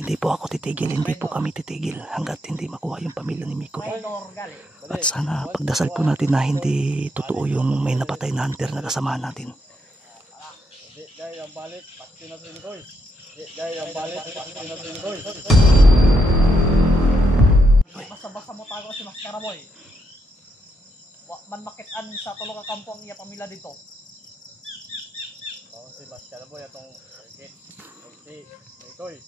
Hindi po ako titigil, hindi po kami titigil hanggat hindi makuha yung pamilya ni Mikoy. At sana pagdasal po natin na hindi totoo yung may napatay na hunter na kasama natin. Basa-basa mo tago si Mas Karaboy. Man makitaan sa tulo ka kampo ang iya pamilya dito. Si Mas Karaboy atong si Mikoy.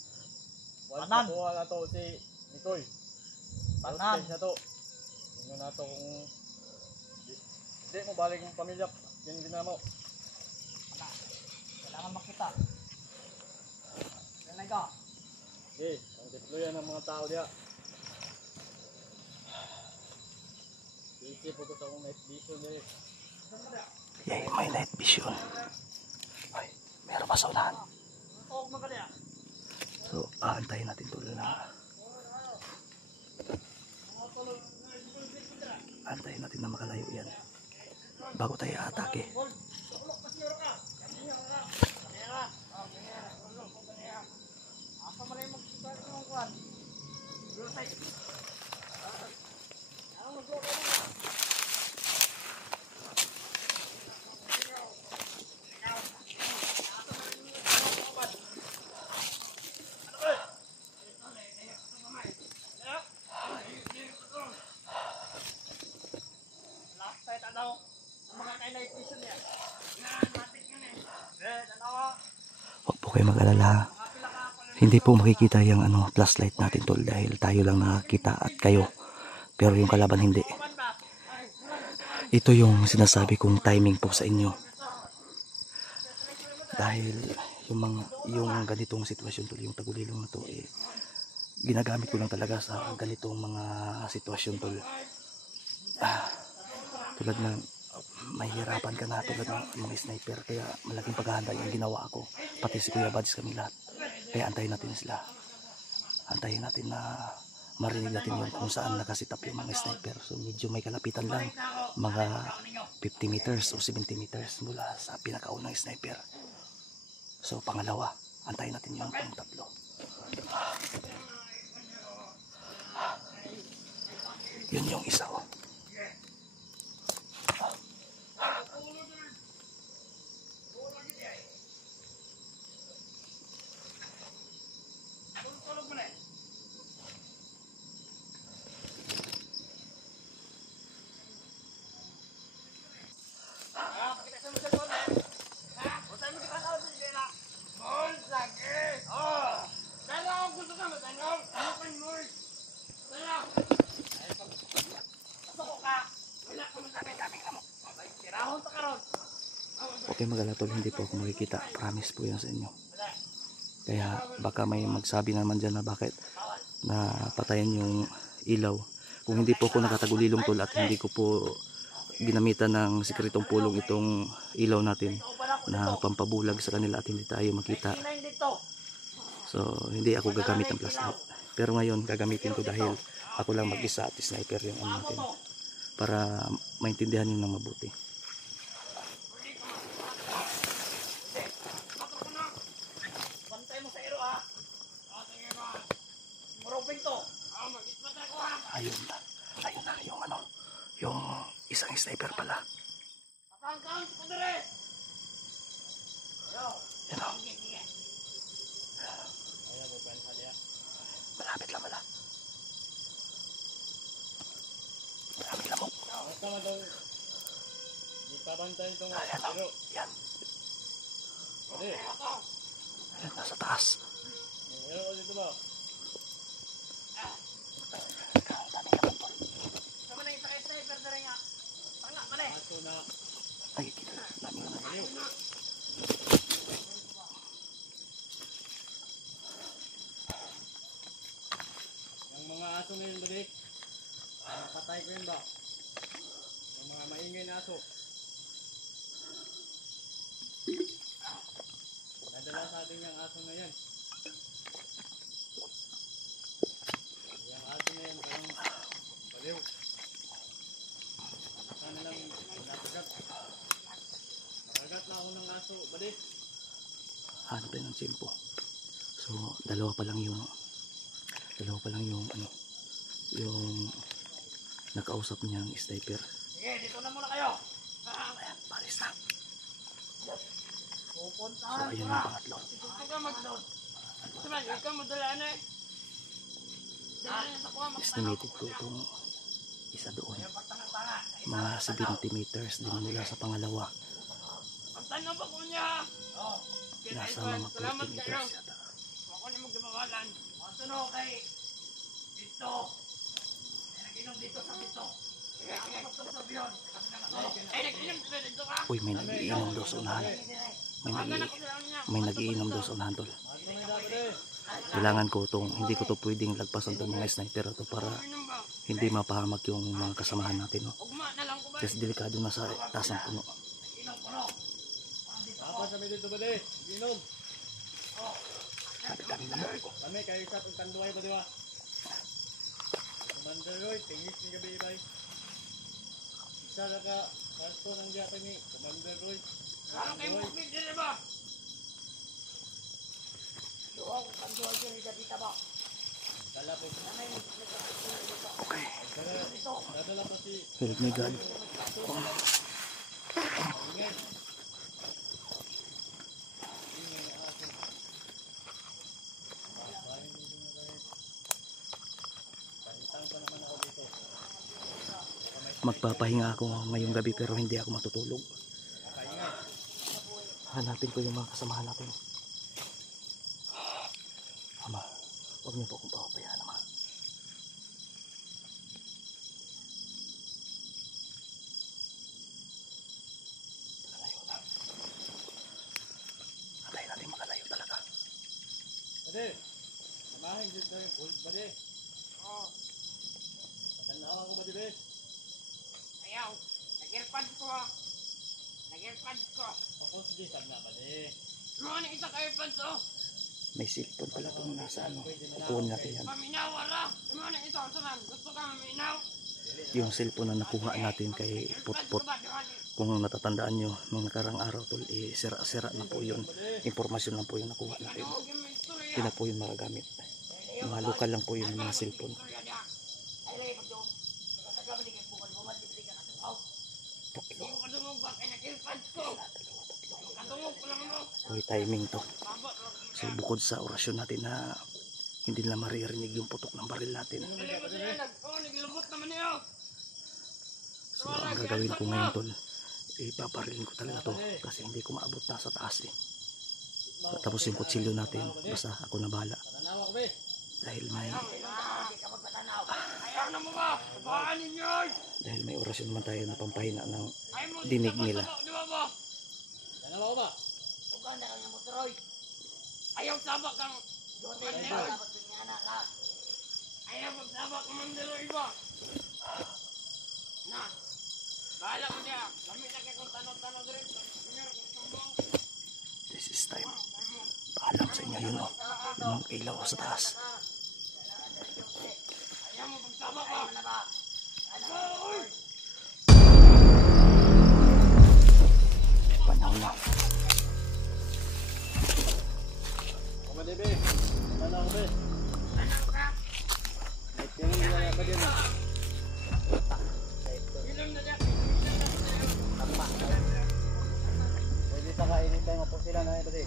Tanan. Kuha na to si Mikoy. Tanan. Na to. Ino na to kung hindi mo balik yung pamilya. Yan ginamo. Kailangan makita. Kailangan ka. Okay, ang deployan ng mga tao diya. Isip ko sa akong night vision diya. Yay, may night vision. Ay, meron pa sa unahan. So, aantayin natin tol na. Aantayin natin na makalayo yan bago tayo atake. Huwag po kayo mag-alala. Hindi po makikita yung flashlight natin tol dahil tayo lang nakakita at kayo. Pero yung kalaban hindi. Ito yung sinasabi kong timing po sa inyo. Dahil yung ganitong sitwasyon tol, yung tagulilong na to ginagamit ko lang talaga sa ganitong mga sitwasyon tol. Tulad ng mahihirapan ka na tulad ng mga sniper, kaya malaking paghahanda yung ginawa ko, pati si Kuya Bads kami lahat. Kaya antayin natin sila, antayin natin na marinig natin yung kung saan nakasitap yung mga sniper. So medyo may kalapitan lang, mga 50 meters o 70 meters mula sa pinakaunang sniper. So pangalawa, antayin natin yung tatlo. Yun yung isa ko. Okay, mag-alala tol, hindi po ako makikita. Promise po yan sa inyo. Kaya baka may magsabi naman dyan na bakit napatayan yung ilaw. Kung hindi po ako nakatagulilong tol at hindi ko po ginamitan ng sikretong pulong itong ilaw natin na pampabulag sa kanila at hindi tayo makita. So hindi ako gagamit ng flashlight. Pero ngayon gagamitin ko dahil ako lang mag-isa at sniper yung natin. Para maintindihan nyo ng mabuti. Ayun na yung isang sniper pala. Yan o. Malapit lang pala. Maraming lamok. Ayan o. Yan. Yan, nasa taas. Nakikita namin na. Yung mga aso ngayon dali, patay ko yun ba? Yung mga maingay na aso. Nadala sa atin yung aso na yan. Yung aso na yan, parang baliw. Sana lang nakagat. Nakagat na ako ng aso, balik. Hanap tayo ng tiyempo. So So dalawa pa lang yung ano, yung nakausap niyang sniper. Sige, dito na muna kayo. Ayan, palis na. So Pupuntahan ayun ko yung na. pangatlo. Ito ka mag-load. Saman, ikaw mo dala na eh. Dala na sa kuha, Estimated ko itong isa doon. Mga 70 meters din mula sa pangalawa. ang tanong ba ko niya? Oo. Nasa mga 40 meters yata. Ako na magdamawalan. Ang tanong kay dito. May nag-inom dito sa dito. Ako magtugtog yun. Ay, nag-inom dito ka? Uy, may nagiinom daw sa unahan. May nagiinom daw sa unahan, tol. Kailangan ko itong, hindi ko to pwedeng lagpasan itong mga sniper to para hindi mapahamak yung mga kasamahan natin. No? Ugma na lang ko ba? Kasi delikado na sa taas ng puno. Apa sa dito ba di? Ginom. Kami na mo. Kami kayo sa kung kanduay ba di ba? Commander Roy, tingis ni gabi bay. Isa na ka, kasto ng diya ni Commander Roy. Ano kayo bukid dito ba? Doon, kung doon dyan ni Davita ba? Dala po. Okay. Dadala pa si Help me God. Magpapahinga ako ngayong gabi pero hindi ako matutulog. Hanapin ko yung mga kasamahan natin. Ama, huwag niyo po akong papabayaan, Ama. Makalayo na. Antayin natin makalayo talaga. Bade, samahin dito tayo, Bolt, bade. Oo. Patanawa ko ba, di ba? Ayaw. Nag-airpad ko ha. Nag-airpad ko. Focus di, sana, bade. Ano na isa ka-airpads oh? May cellphone pala itong nasa ano. Upuan natin yan. Paminawara. Ano na isa ka saman? Gusto ka maminaw? Yung cellphone na nakuha natin kay Putput. Kung natatandaan nyo, nung nakarang araw tol, sira-sira na po yun. Impormasyon lang po yung nakuha natin. Hindi na po yun magagamit. Mga lokal lang po yun, mga cellphone. Tatlo. May timing to. So bukod sa orasyon natin na hindi na maririnig yung putok ng baril natin. So ang gagawin ko ngayon tol, ipaparilin ko talaga to kasi hindi ko maabot na sa taas eh. Tapos yung kutsilyo natin, basta ako na bahala. Patanawa ko, be. Dahil may orasyon naman tayo na pampahina ng dinig nila. Patanawa ko ba? Ayaw sabak kang ayaw magsabak kang mandiloy ba? Na, bahala mo niya. Lamig na kayo kung tanong-tanong rin. This is time. Paalam sa inyo yun o. Yung ilaw sa taas. Ayaw mo magsabak ba? Panahon na. Ako ba, di, be? Patanawa ko, be. Ano ka? Yung nila ba din? Inom na niya. Pwede pa kainin tayo po sila na ito, be.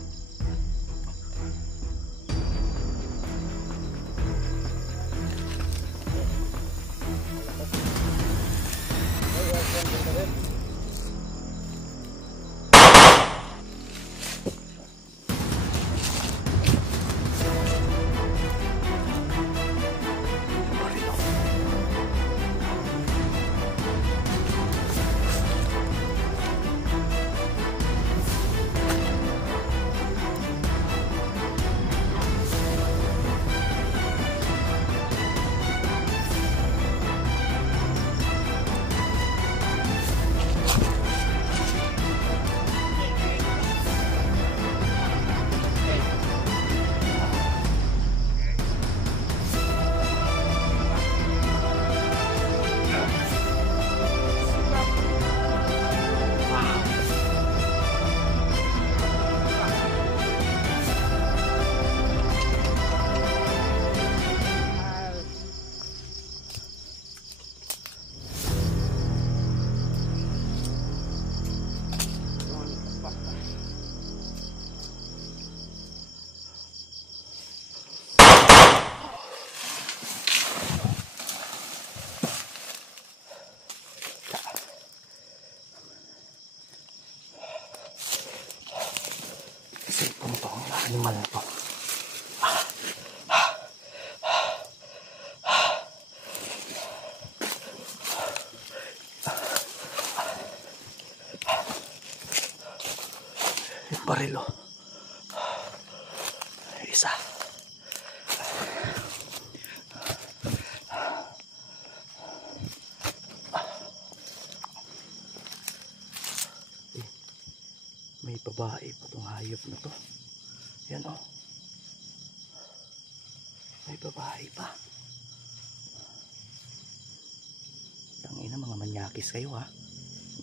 animal na to. Yung barilo. Isa. May babae pa itong hayop na to. Yan o. May babae pa. Tangina, mga manyakis kayo ha.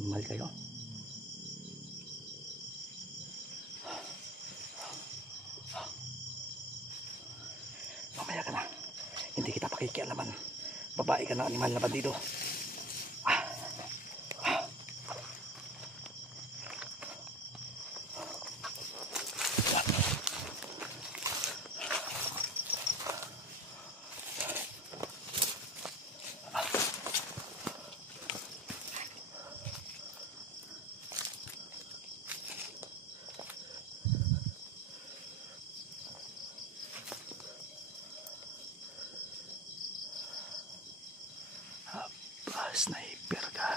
Animal kayo. Mamaya ka na. Hindi kita pakikialaman. Babae ka ng animal na bandido. Sniper ka.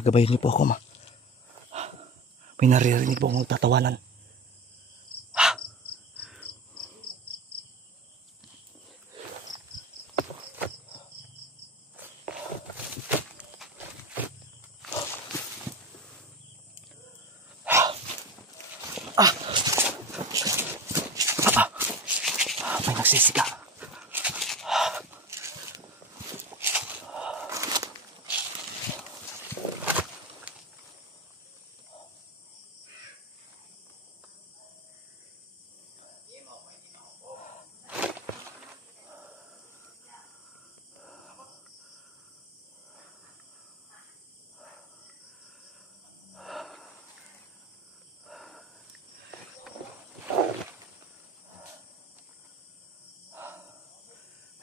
Gabayan niyo po ako, ma. May naririnig po akong tatawanan. May nagsisika.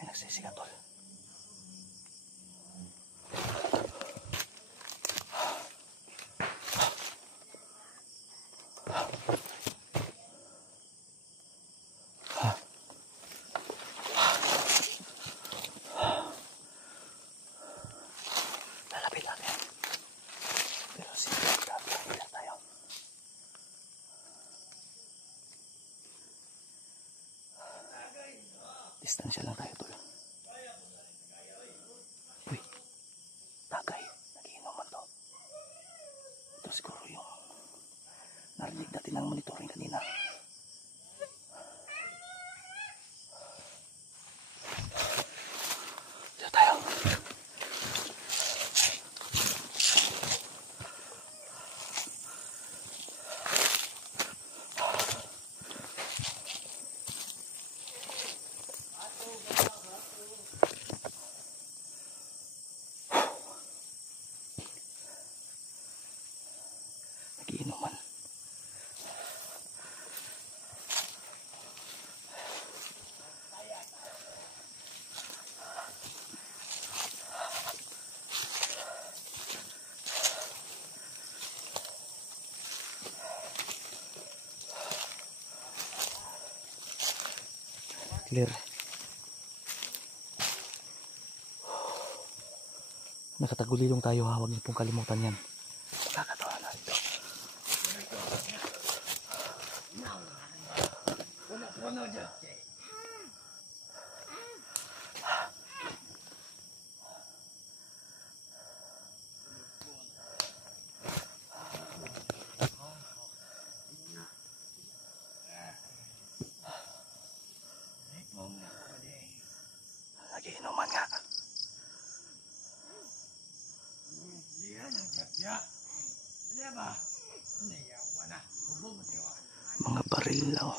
Nagsisika, tol. Lalapit natin. Pero sige, tayo. Distansya lang tayo, tol. Uy, tagay. Nagiinuman to. Ito siguro yung narinig natin ng monitoring kanina. Dito tayo. Nagiinuman. Clear. Nakatagulilong tayo ha, huwag niyo pong kalimutan yan. Kakatawa na ito. Puno dyan siya. Nagiinuman nga. Diyan ang siya. Diyan ba? Nayawa na. Hubog mo siya. Mga baril oh.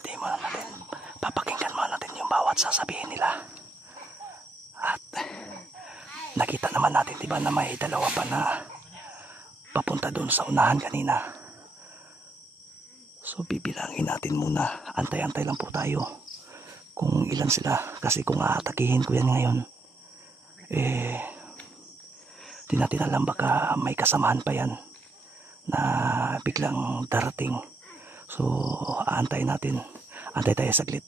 Di mo natin, papakinggan mo natin yung bawat sasabihin nila. At nakita naman natin, diba, na may dalawa pa na papunta doon sa unahan kanina. So bibilangin natin muna, antay-antay lang po tayo kung ilan sila, kasi kung aatakihin ko yan ngayon, di natin alam, baka may kasamahan pa yan na biglang darating. So aantay natin, antay tayo saglit,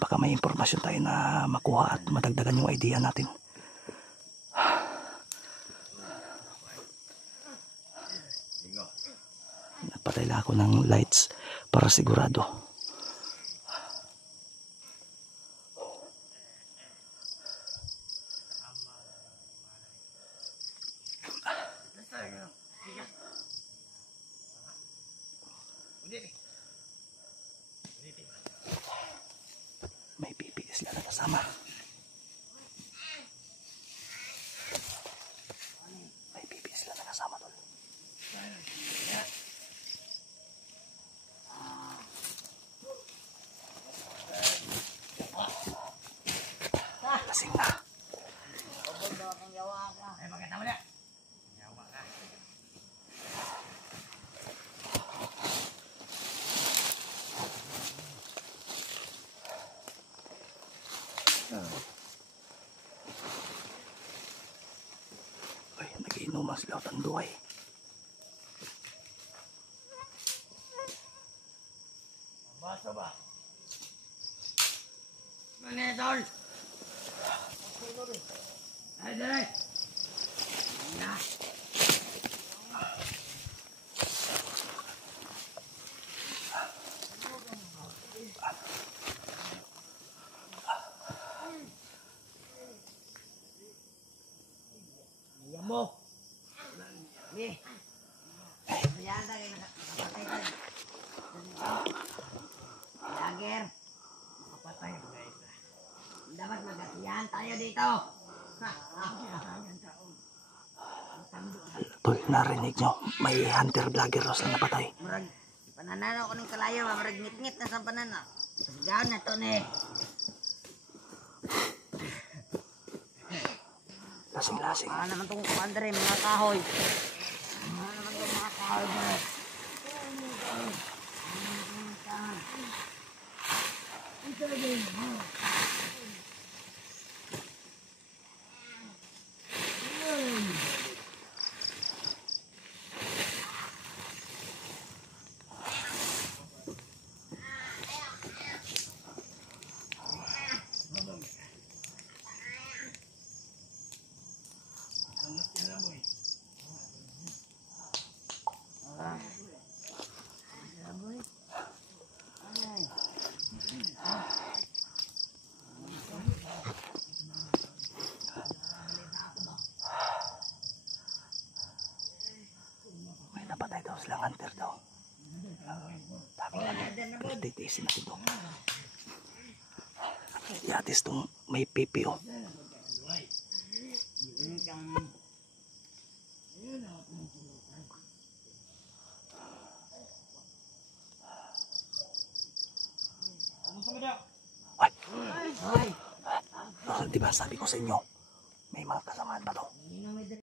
baka may impormasyon tayo na makuha at madagdagan yung idea natin. Napatay lang ako ng lights para sigurado. May pipi sila na kasama. May pipi sila na kasama tol. Lasing na. Ay, maganda mo na. Yawa na. Ay, nagiinuman sila ang tanduay. Baso ba? Manetol! Ay, dali! Na! Ayan mo! Eh! Ayan tayo, nakapatay tayo. Lager! Nakapatay. Dapat magasiyahan tayo dito. Tol, narinig nyo, may hunter vlogger Ross na napatay. Murag, panananaw ko ng kalayo, marag ngit-ngit na sa pananaw. Sigaw na to ne. Lasing-lasing. Ano naman itong kumandre, mga kahoy. Ano naman itong mga kahoy mo. May napatay daw silang hunter daw. Dami lang. Titiisin natin ito. Yatis itong may pipi oh. Ay! Diba sabi ko sa inyo, may mga kasamaan pa to.